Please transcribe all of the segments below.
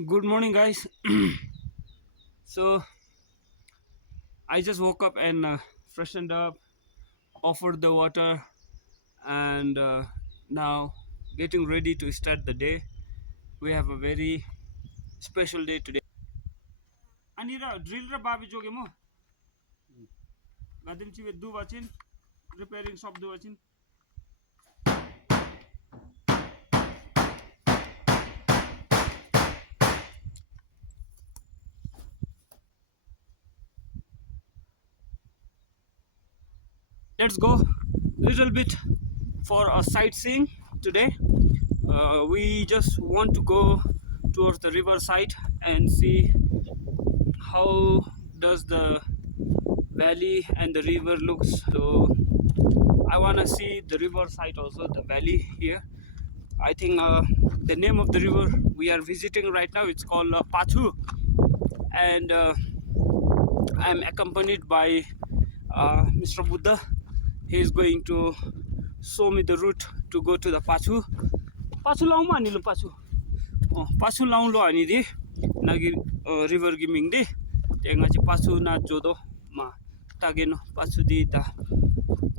Good morning, guys. So I just woke up and freshened up, offered the water, and now getting ready to start the day. We have a very special day today. Anira drill ra babi joge mo gadim chive du bachin repairing shop du bachin. Let's go little bit for a sightseeing today. We just want to go towards the river side and see how does the valley and the river looks. So I want to see the river side also, the valley here. I think the name of the river we are visiting right now, it's called Pachu, and I'm accompanied by Mr. Buddha. He is going to show me the route to go to the Pachu. Pachu lau ma nilo Pachu. Oh, Pachu lau lo ani di nagi river giming di. Tenga chi Pachu na jodo ma tageno Pachu di ta.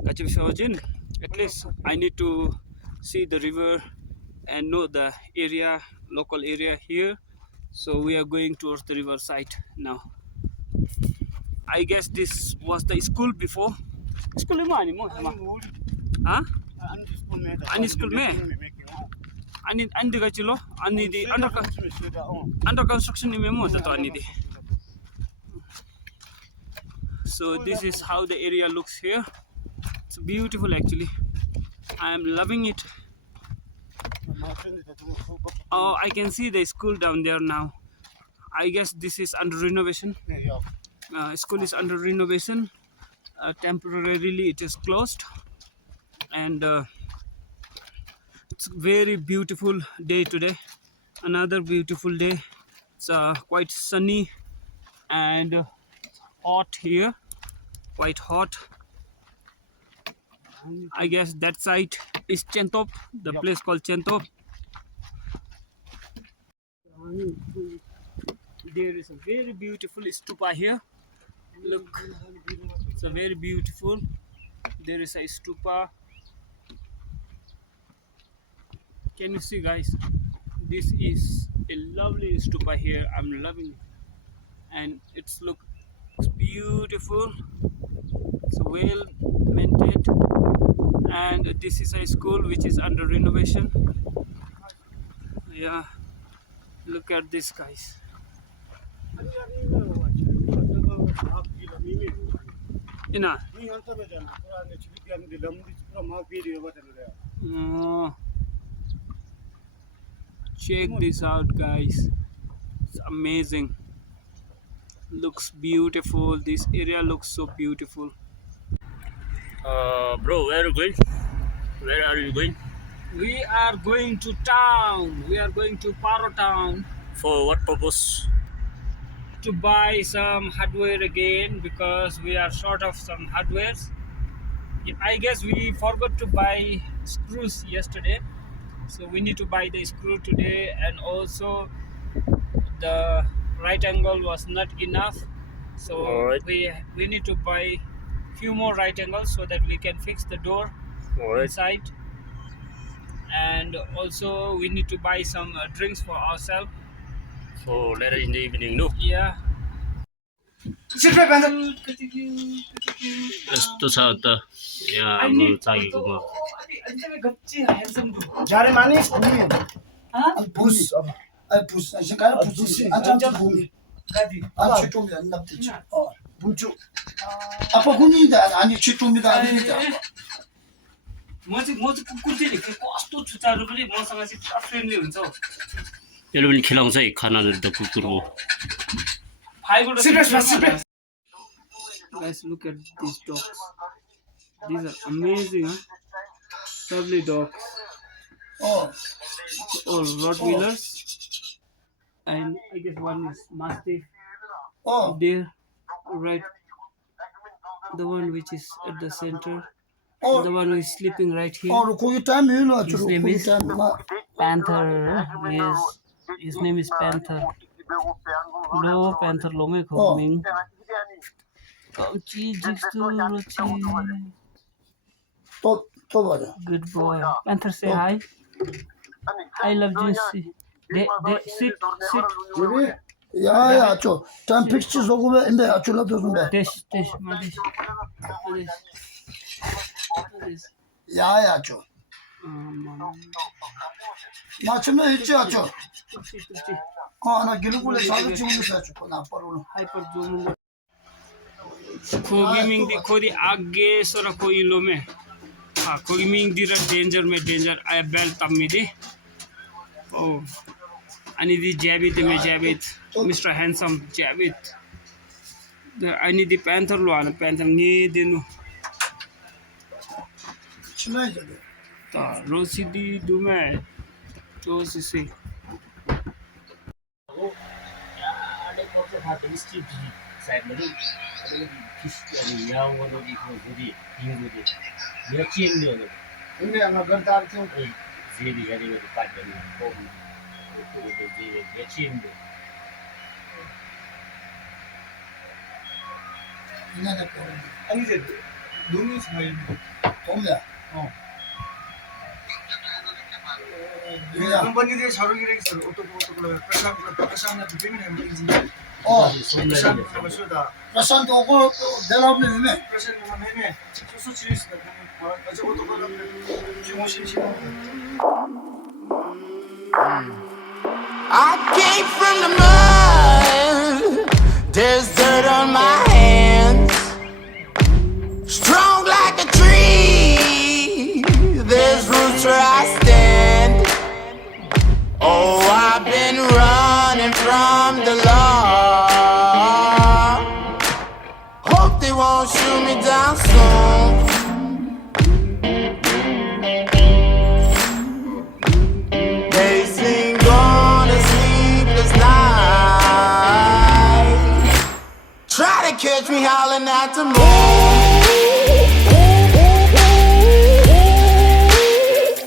At least I need to see the river and know the area, local area here. So we are going towards the river side now. I guess this was the school before. School mo ani mo ma. Huh? Ani school me. Ani diga chilo ani di under construction ni mo to ani di. So this is how the area looks here. It's beautiful actually. I am loving it. Oh, I can see the school down there now. I guess this is under renovation. School is under renovation. Temporarily it is closed, and it's a very beautiful day today. Another beautiful day. It's quite sunny and hot here. Quite hot. I guess that side is Chentop, the place called Chentop. There is a very beautiful stupa here. Look, it's a very beautiful. There is a stupa. Can you see, guys? This is a lovely stupa here. I'm loving it, and it's beautiful. It's well maintained, and this is a school which is under renovation. Yeah, look at this, guys. Ina. Oh, check this out, guys. It's amazing. Looks beautiful. This area looks so beautiful. Bro, where are you going? Where are you going? We are going to town. We are going to Paro town For what purpose? to buy some hardware again because we are short of some hardwares. I guess we forgot to buy screws yesterday, so we need to buy the screw today, and also the right angle was not enough, so Alright. we need to buy few more right angles so that we can fix the door Alright. inside, and also we need to buy some drinks for ourselves. So later in the evening, no? Yeah. यस्तो छ त यहाँ हाम्रो चागेकोमा झारे मानिस भूमि अब पुस अब पुस ऐसे काय पुस अच्छा भूमि गादी अब छिटोमी नप्ति छ बुन्चु अब कुनी दा अनि छिटोमी दा अनि म चाहिँ कुकुर चाहिँ कस्तो छुचाहरू पनि मसँग चाहिँ पुरा फ्रेन्डली हुन्छ हौ। यसले पनि खिलाउँछ है खानाहरू त कुकुरको Guys, look at these dogs. These are amazing, huh? Lovely dogs. oh All Rottweilers, and I guess one is Mastiff. oh There, right, the one which is at the center. oh The one who is sleeping right here. oh कोही time हैन His name is Panther. Yes. His name is Panther. Lo Panther lo me ko ming. Chi jikstu rochi. 또 봐라. Good boy. Panther say hi. I love Juicy. They sit. 야야 저 픽치 소금에 인데 아줄라 도는데. Dish, my dish. This. 야야 저. 마침내 일지 아저. 나 길고래 자주 죽는다 죽고 나 빠르노. Hyper zoom. Kogi ming di khodi आगे सरा कोई लो में हाँ कोगी Ming दी danger आया bell तब में दी ओ अनि दी जैबित mister handsome जैबित अनि दी पैंथर लो आना पैंथर ने देनु ता रोसी दी दुमे तो सिसे 근데 아마 그렇다 좀 이나다 아니 이제 눈이 스마일 돔이야 कंपनी दे सारो गिरे सर ऑटो प्रशांत ने दिमे ने मिल जी प्रशांत को डेवलपमेंट में प्रशांत ने सोसो चीज अजो को तो I came from the mud. There's dirt on my hands. Strong like a tree. There's roots where I stand. Oh, I've been running from the law. Hope they won't shoot me down soon. They sing on a sleepless night. Try to catch me howling at the moon.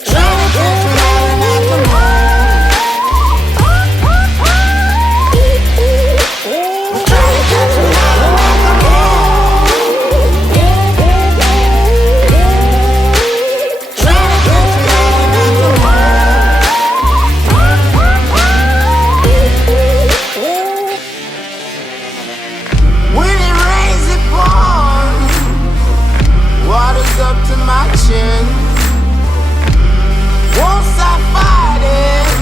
Try to catch me howling at the moon. Try to catch me howling at the moon. Try to catch me howling at the moon. When it rains, it pours. Water's up to my chin. Won't stop fighting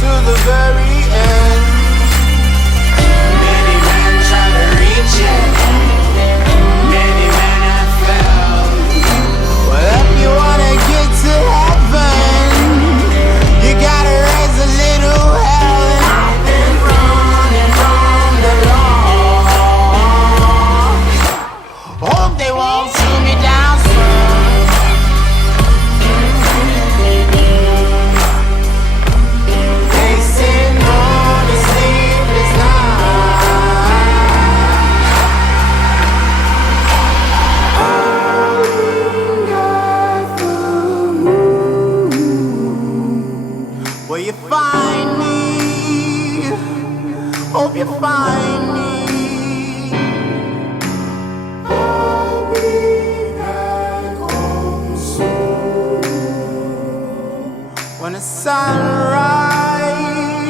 to the very end. Many men try to reach it. Many men have fell. Well, if you wanna get to heaven, you gotta raise a little hell. And I've been running from the law. Hope they won't shoot me down soon. They say no to sleepless night. Will you find me? Hope you find me. I'll be back home soon. When the sun rises,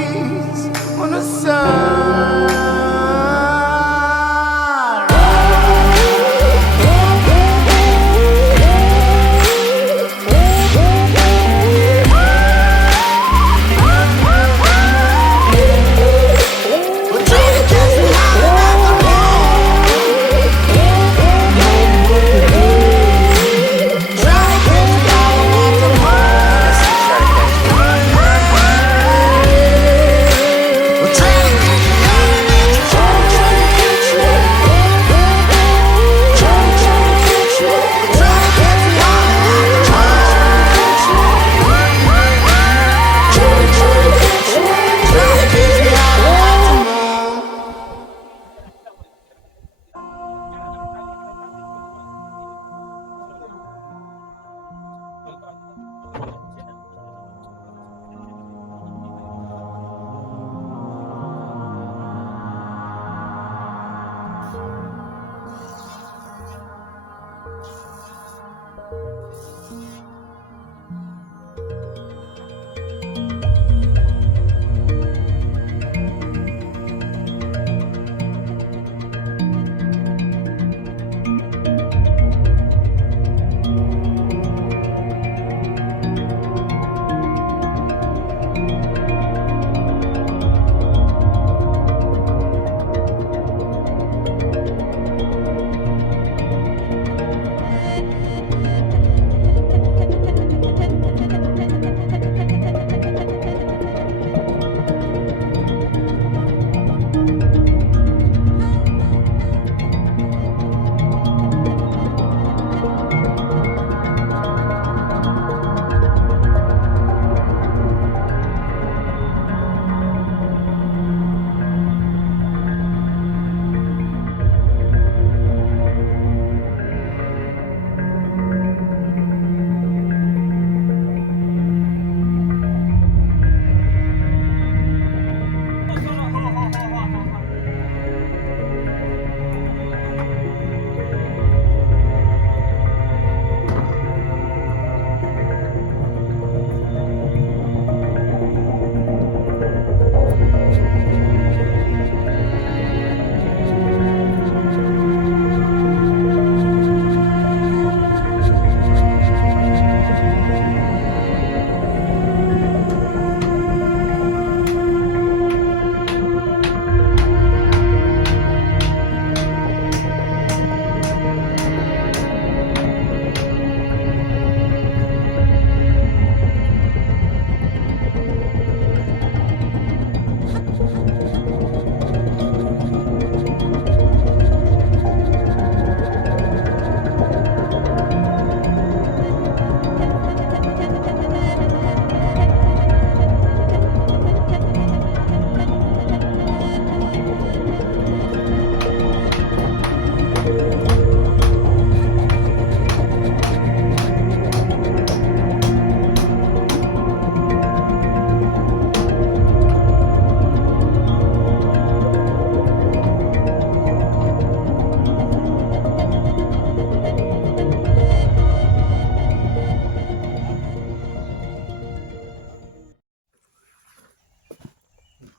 when the sun we're trying to catch me howling at the moon. Trying to catch me howling at the moon. We're trying to catch me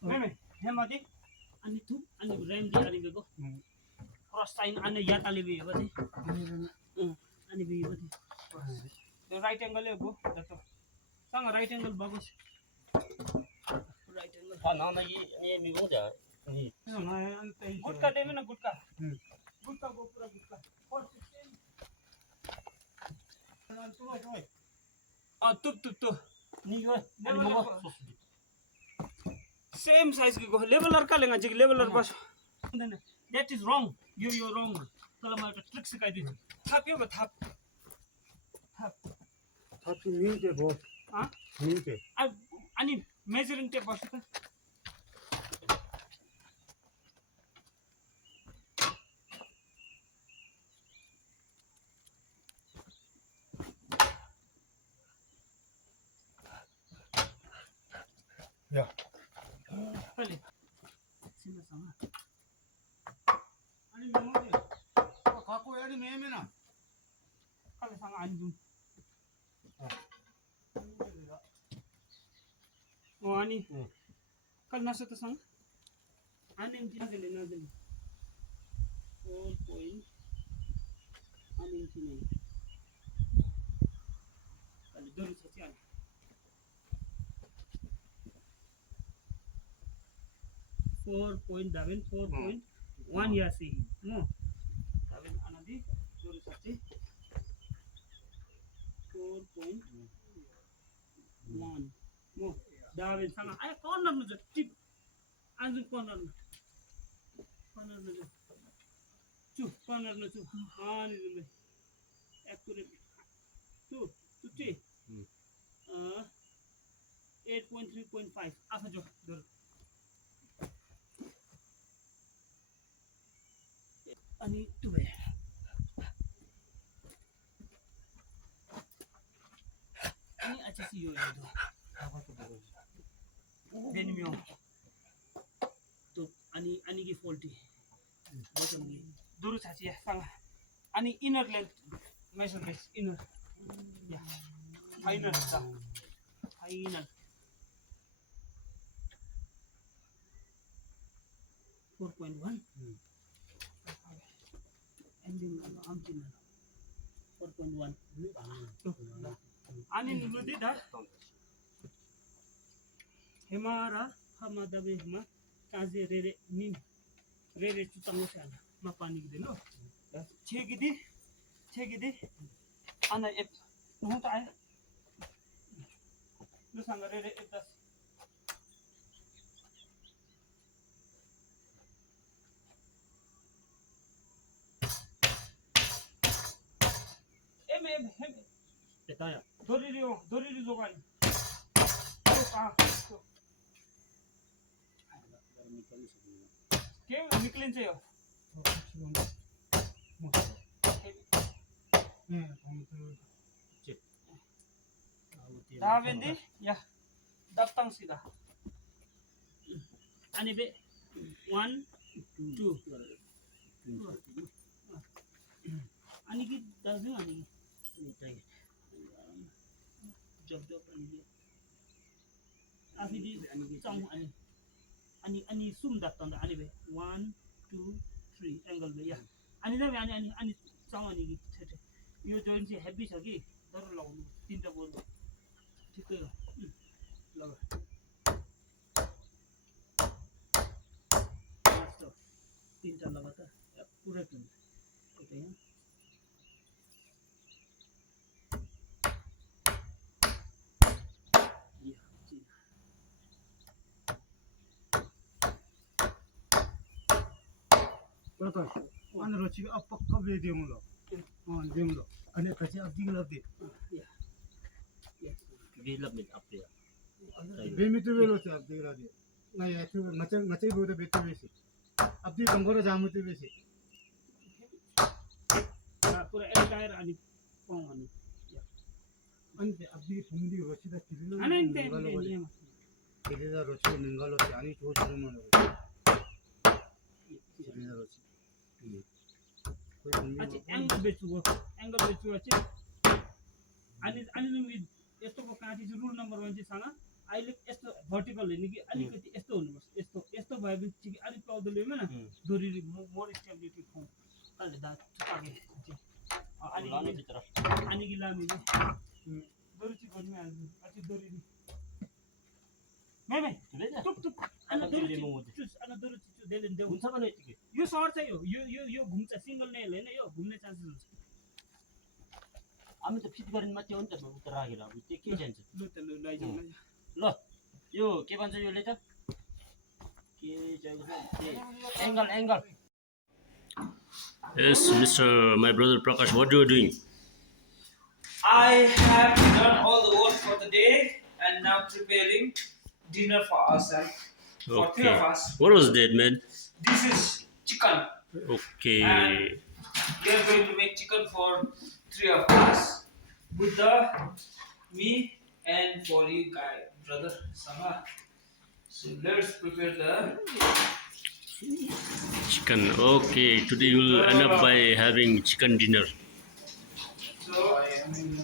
Meme, hemadi. Ani tu, ani rem di ani bego. Cross sign ani yat ali bi bati. Ani bi bati. The right angle le go. Dato. Sang right angle bagus. Right angle. Panama ini minggu dah. Ini. Gutka demi na gutka. Gutka go pura gutka. 416. Tu. Ni go. Ani minggu. Same size ki go. Leveler ka lenga jig leveler bas. That is wrong. You're wrong. Kalau mau trick sikai di. Thap yo thap. थापी मिळते boss हाँ? मिळते आणि measuring tape असतो का? या पहिले सिना सांगा आणि memo काकू याडी मेमे ना काय सांगा आणि जून आणि काल नसतं तर सांग आणि नाजले 4 point आणि इंची नाही काल दोरीची आली 4.1 यासी no daven anadi दोरीची 4.1 no daven सांगा ay corner मध्ये टिप अजून corner मध्ये corner मध्ये आणि दिले accurate तू ते 8.3.5 असं जो धर आणि तू बे आणि अच्छा सी यो बेनिमियो तो आणि की फॉल्टी बटन की दूर छाची सांगा आणि inner length measure this inner या फाइनल फाइनल 4.1 ending आमची 4.1 आणि निवृत्ती दा हेमारा हमादा बे हेमा ताजे रे नीम रे चुतांगो साला मा पानी दे नो छे गिदी ana ep no ta ai lu sang रे ep das em Betaya. दोरी जोगाई तो का तो के निकलिन्छ यो दावेन्दी या दप्तङ सिधा अनि बे 1 2 अनि कि दाजु अनि जब अनि आफै दि चङ अनि सुम दप्तङ अनि बे 1 2 3 एंगल बे या अनि जब अनि चङ अनि कि छटे यो जोइन्ट चाहिँ हेभी छ कि तर लाउनु तीनटा बोल ठिकै हो लगा लास्ट तीनटा लगा त पुरै हुन्छ ओके यहाँ तर अनि रोची अब पक्का बे देमुलो देमुलो अनि पछि अब दिगला दे Develop it up there. बेमितु बेलो छ अब दिगला दे ना या तो नचे बोद बेते बेसी अब दि गंगरो जामुते बेसी पुरा एन्टायर अनि पाउँ अनि अनि अब दि फुंदी रोची द तिलो अनि त्यहाँ तिलो रोची निंगलो छ अनि तो सुरु मन तिलो रोची अच्छा एंगल बेच्छु चाहिँ अनि यस्तोको काँटी चाहिँ रुल नम्बर 1 चाहिँ सँग अहिले यस्तो भर्टिकल हैन कि अलिकति यस्तो हुनुपर्छ भएपछि अलिक पाउँदो होइन दोरी मोर स्टेबिलिटी फोन अहिले दा चुकागे लाने भित्र अनि कि लामी दोरी चाहिँ गर्नु आज दोरी मैं टुक टुक अनि दोरी चुस अनि दोरी चुस देलेन देऊ हुन्छ भने यतिकै यो सर्ट चाहिँ यो घुम्छ सिंगल नेल हैन यो घुम्ने चान्सेस हुन्छ हामी त फिट गरिन मात्रै हो नि त उता राखेर अब त्यो के चाहिन्छ लु त लु लैजाऊ ल यो के भन्छ यसले त के चाहिन्छ angle angle Yes, Mr. My brother Prakash, what you are doing? I have done all the work for the day and now preparing dinner for ourselves. For three of us. What was that, man? This is chicken. Okay. And we are going to make chicken for three of us. With the me and for you guy, brother Sama. So let's prepare the Chicken. Okay. Today you will end up by having chicken dinner. so